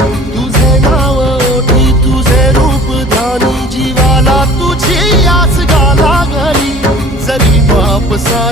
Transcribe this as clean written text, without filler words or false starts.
तुझे नाव ओठी तुझे रूप ध्यानी जीवाला तुझी आस गा लागली जरी बाप सा